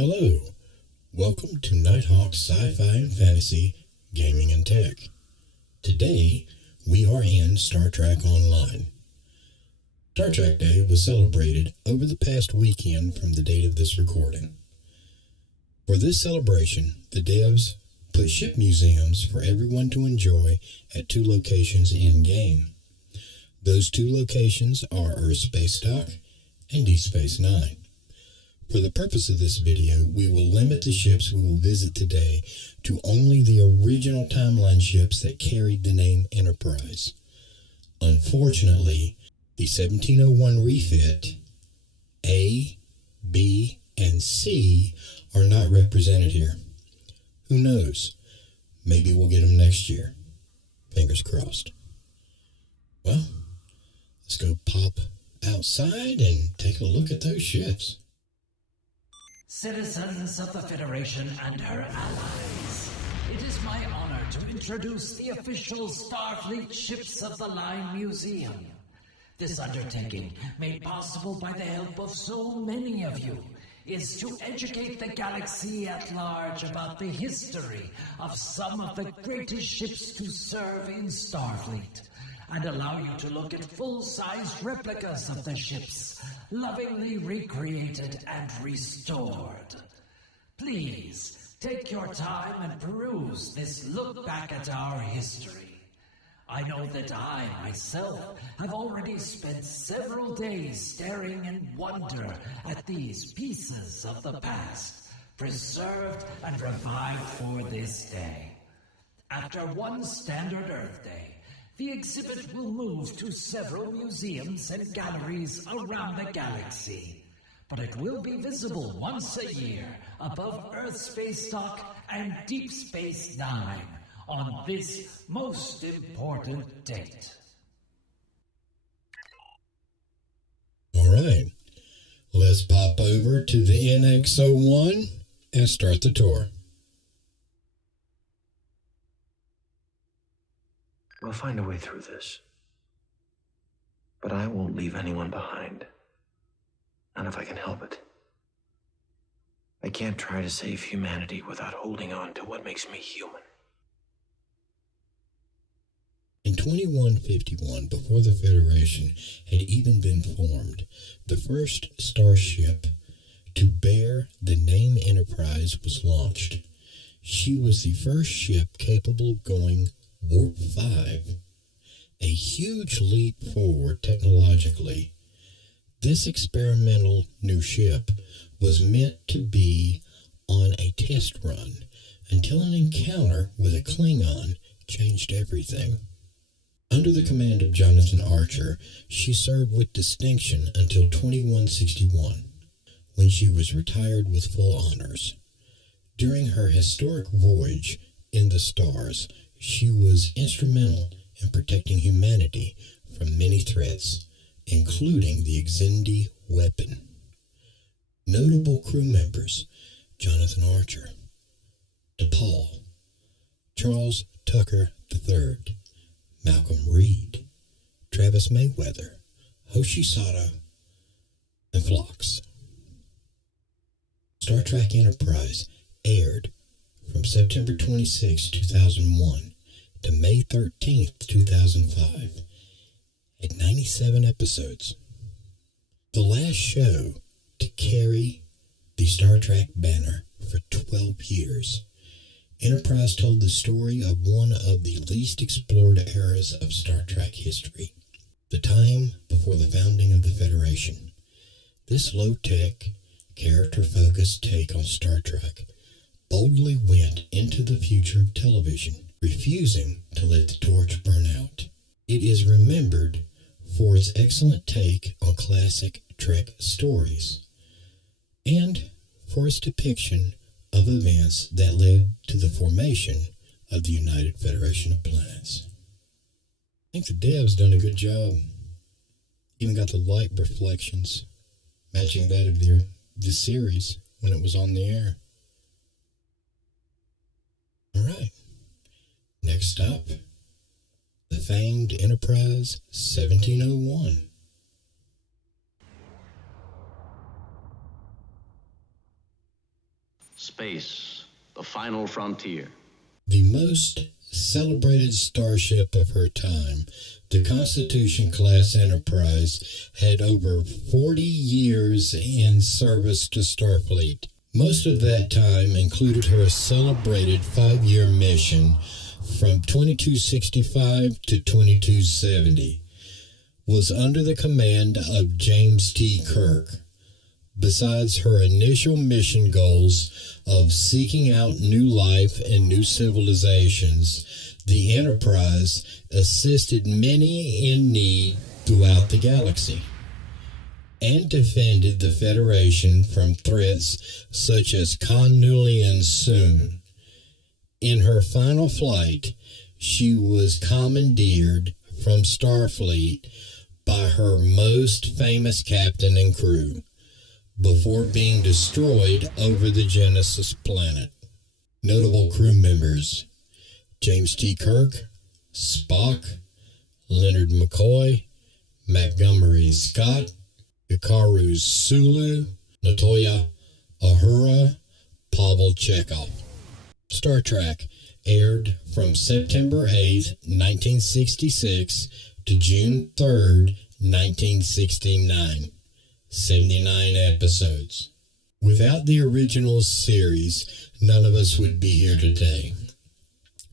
Hello, welcome to Nighthawk's Sci-Fi and Fantasy Gaming and Tech. Today, we are in Star Trek Online. Star Trek Day was celebrated over the past weekend from the date of this recording. For this celebration, the devs put ship museums for everyone to enjoy at two locations in-game. Those two locations are Earth Space Dock and Deep Space Nine. For the purpose of this video, we will limit the ships we will visit today to only the original timeline ships that carried the name Enterprise. Unfortunately, the 1701 refit, A, B, and C are not represented here. Who knows? Maybe we'll get them next year. Fingers crossed. Well, let's go pop outside and take a look at those ships. Citizens of the Federation and her allies, it is my honor to introduce the official Starfleet Ships of the Line Museum. This undertaking, made possible by the help of so many of you, is to educate the galaxy at large about the history of some of the greatest ships to serve in Starfleet, and allow you to look at full-size replicas of the ships, lovingly recreated and restored. Please, take your time and peruse this look back at our history. I know that I, myself, have already spent several days staring in wonder at these pieces of the past, preserved and revived for this day. After one standard Earth Day, the exhibit will move to several museums and galleries around the galaxy, but it will be visible once a year above Earth Space Dock and Deep Space Nine on this most important date. All right, let's pop over to the NX-01 and start the tour. We'll find a way through this. But I won't leave anyone behind. Not if I can help it. I can't try to save humanity without holding on to what makes me human. In 2151, before the Federation had even been formed, the first starship to bear the name Enterprise was launched. She was the first ship capable of going Warp 5, a huge leap forward technologically. This experimental new ship was meant to be on a test run until an encounter with a Klingon changed everything. Under the command of Jonathan Archer, she served with distinction until 2161, when she was retired with full honors. During her historic voyage in the stars, she was instrumental in protecting humanity from many threats, including the Xindi weapon. Notable crew members: Jonathan Archer, DePaul, Charles Tucker III, Malcolm Reed, Travis Mayweather, Hoshi Sato, and Phlox. Star Trek Enterprise aired from September 26, 2001 to May 13, 2005, at 97 episodes. The last show to carry the Star Trek banner for 12 years, Enterprise told the story of one of the least explored eras of Star Trek history, the time before the founding of the Federation. This low-tech, character-focused take on Star Trek boldly went into the future of television, refusing to let the torch burn out. It is remembered for its excellent take on classic Trek stories, and for its depiction of events that led to the formation of the United Federation of Planets. I think the devs done a good job. Even got the light reflections matching that of the series when it was on the air. Alright, next stop, the famed Enterprise 1701. Space, the final frontier. The most celebrated starship of her time, the Constitution-class Enterprise, had over 40 years in service to Starfleet. Most of that time included her celebrated 5-year mission from 2265 to 2270, was under the command of James T. Kirk. Besides her initial mission goals of seeking out new life and new civilizations, the Enterprise assisted many in need throughout the galaxy and defended the Federation from threats such as Connulian Soon. In her final flight, she was commandeered from Starfleet by her most famous captain and crew, before being destroyed over the Genesis planet. Notable crew members: James T. Kirk, Spock, Leonard McCoy, Montgomery Scott, Hikaru Sulu, Natoya Ahura, Pavel Chekhov. Star Trek aired from September 8th, 1966 to June 3rd, 1969. 79 episodes. Without the original series, none of us would be here today.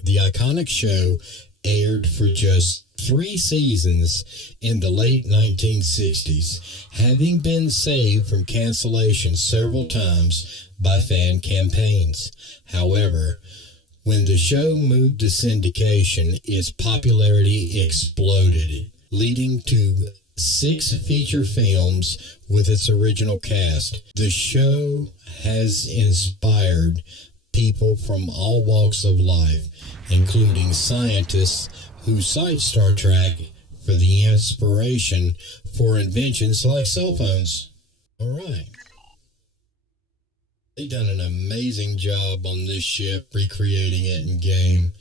The iconic show aired for just 3 seasons in the late 1960s, having been saved from cancellation several times by fan campaigns. However, when the show moved to syndication, its popularity exploded, leading to 6 feature films with its original cast. The show has inspired people from all walks of life, including scientists who cite Star Trek for the inspiration for inventions like cell phones. All right. They've done an amazing job on this ship, recreating it in game.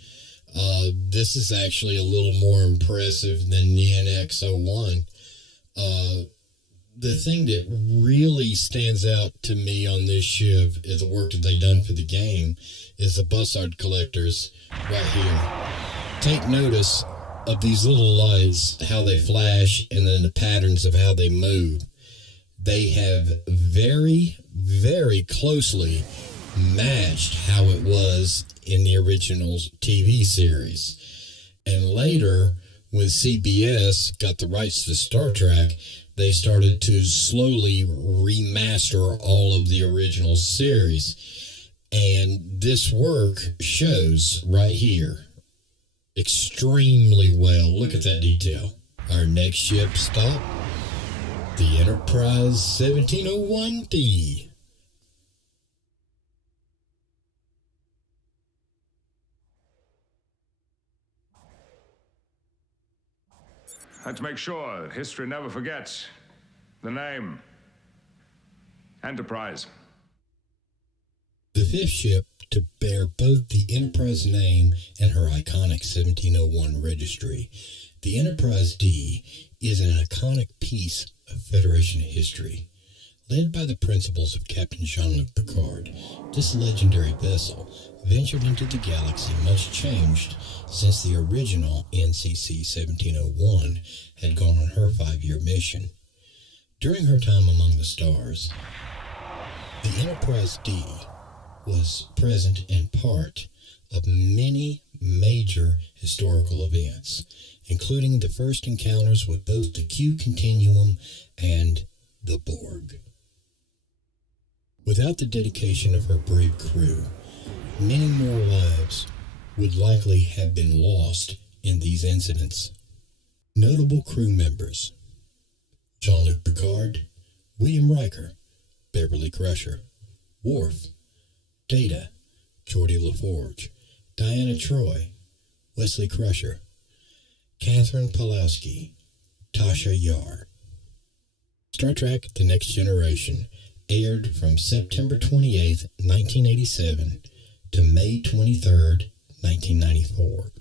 This is actually a little more impressive than the NX-01. The thing that really stands out to me on this ship is the work that they've done for the game is the bussard collectors right here. Take notice of these little lights, how they flash, and then the patterns of how they move. They have very, very closely matched how it was in the original TV series. And later, when CBS got the rights to Star Trek, they started to slowly remaster all of the original series. And this work shows right here extremely well. Look at that detail. Our next ship stop, the Enterprise 1701D. Let's make sure history never forgets the name. Enterprise. The fifth ship to bear both the Enterprise name and her iconic 1701 registry, the Enterprise D is an iconic piece of Federation history. Led by the principles of Captain Jean-Luc Picard, this legendary vessel ventured into the galaxy much changed since the original NCC 1701 had gone on her 5-year mission. During her time among the stars, the Enterprise D was present in part of many major historical events, including the first encounters with both the Q Continuum and the Borg. Without the dedication of her brave crew, many more lives would likely have been lost in these incidents. Notable crew members: Jean-Luc Picard, William Riker, Beverly Crusher, Worf, Data, Geordi LaForge, Diana Troy, Wesley Crusher, Catherine Pulowski, Tasha Yar. Star Trek The Next Generation aired from September 28, 1987 to May 23, 1994,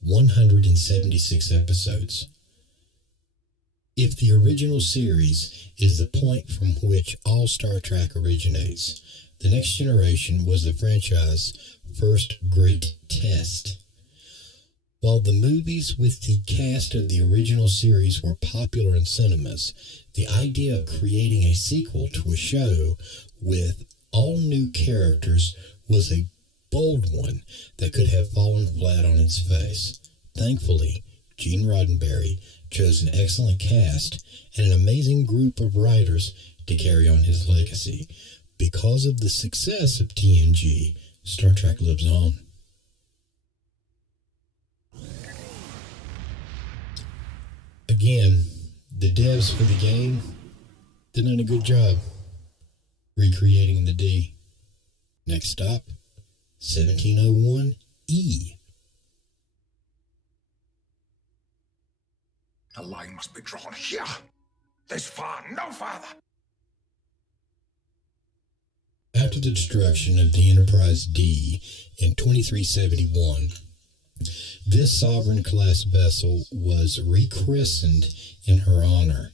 176 episodes. If the original series is the point from which all Star Trek originates, The Next Generation was the franchise's first great test. While the movies with the cast of the original series were popular in cinemas, the idea of creating a sequel to a show with all new characters was a bold one that could have fallen flat on its face. Thankfully, Gene Roddenberry chose an excellent cast and an amazing group of writers to carry on his legacy. Because of the success of TNG, Star Trek lives on. Again, the devs for the game did a good job recreating the D. Next stop, 1701E. The line must be drawn here. This far, no farther. After the destruction of the Enterprise D in 2371, this Sovereign-class vessel was rechristened in her honor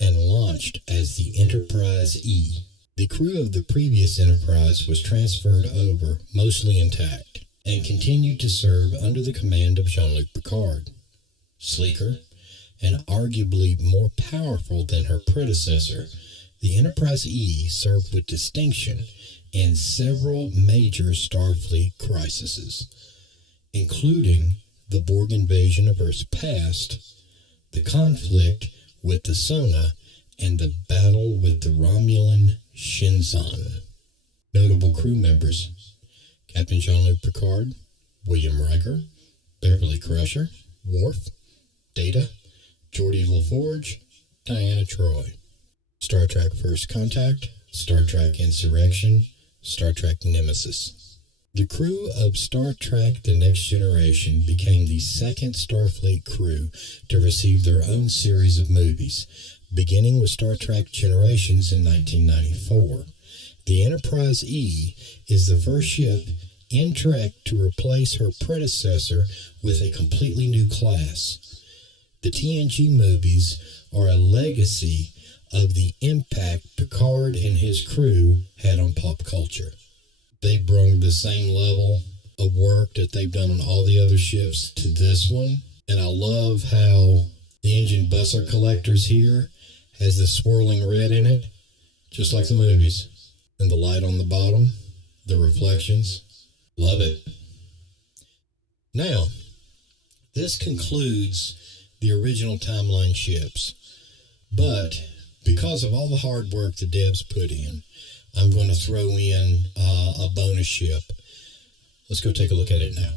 and launched as the Enterprise E. The crew of the previous Enterprise was transferred over, mostly intact, and continued to serve under the command of Jean-Luc Picard. Sleeker, and arguably more powerful than her predecessor, the Enterprise E served with distinction in several major Starfleet crises, including the Borg invasion of Earth's past, the conflict with the Sona, and the battle with the Romulan Shinzon. Notable crew members: Captain Jean-Luc Picard, William Riker, Beverly Crusher, Worf, Data, Geordi LaForge, Diana Troy. Star Trek First Contact, Star Trek Insurrection, Star Trek Nemesis. The crew of Star Trek The Next Generation became the second Starfleet crew to receive their own series of movies, beginning with Star Trek Generations in 1994. The Enterprise E is the first ship in Trek to replace her predecessor with a completely new class. The TNG movies are a legacy of the impact Picard and his crew had on pop culture. They brought the same level of work that they've done on all the other ships to this one. And I love how the engine busser collectors here has the swirling red in it, just like the movies. And the light on the bottom, the reflections. Love it. Now, this concludes the original timeline ships. But because of all the hard work the devs put in, I'm going to throw in a bonus ship. Let's go take a look at it now.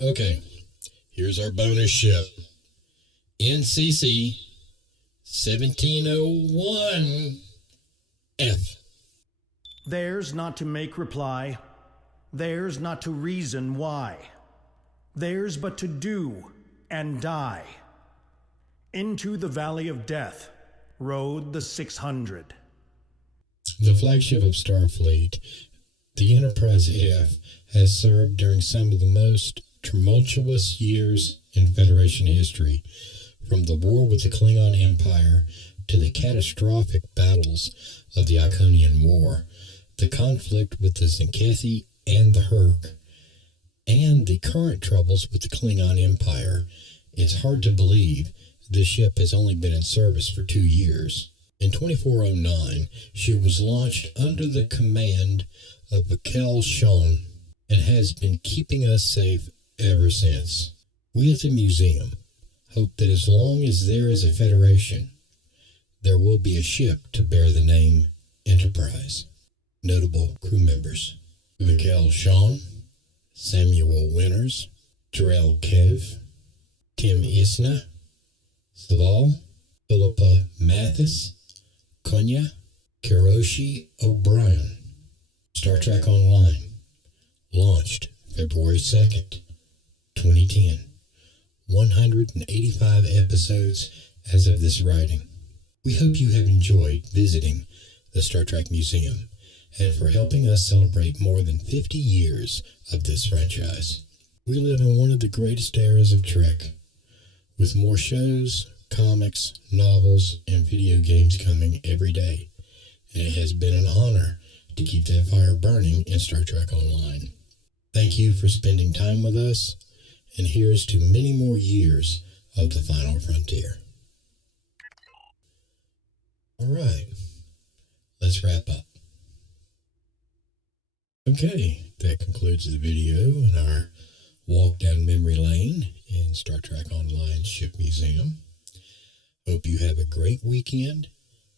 Okay, here's our bonus ship. NCC 1701F. Theirs not to make reply, theirs not to reason why, theirs but to do and die. Into the valley of death rode the 600. The flagship of Starfleet, the Enterprise F, has served during some of the most tumultuous years in Federation history, from the war with the Klingon Empire to the catastrophic battles of the Iconian War, the conflict with the Zenkethi and the Herc, and the current troubles with the Klingon Empire. It's hard to believe this ship has only been in service for 2 years. In 2409, she was launched under the command of Michael Schon and has been keeping us safe ever since. We at the museum hope that as long as there is a Federation, there will be a ship to bear the name Enterprise. Notable crew members: Michael Schon, Samuel Winters, Terrell Kev, Tim Isna, Saval, Philippa Mathis, Konya, Kiroshi O'Brien. Star Trek Online, launched February 2nd, 2010. 185 episodes as of this writing. We hope you have enjoyed visiting the Star Trek Museum and for helping us celebrate more than 50 years of this franchise. We live in one of the greatest eras of Trek, with more shows, comics, novels, and video games coming every day, and it has been an honor to keep that fire burning in Star Trek Online. Thank you for spending time with us, and here's to many more years of the final frontier. All right, let's wrap up. Okay, that concludes the video and our walk down memory lane in Star Trek Online Ship Museum. Hope you have a great weekend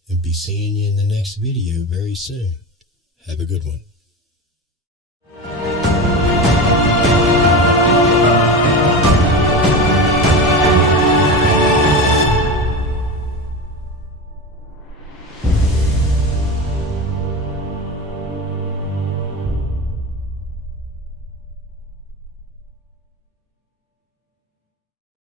and be seeing you in the next video very soon. Have a good one.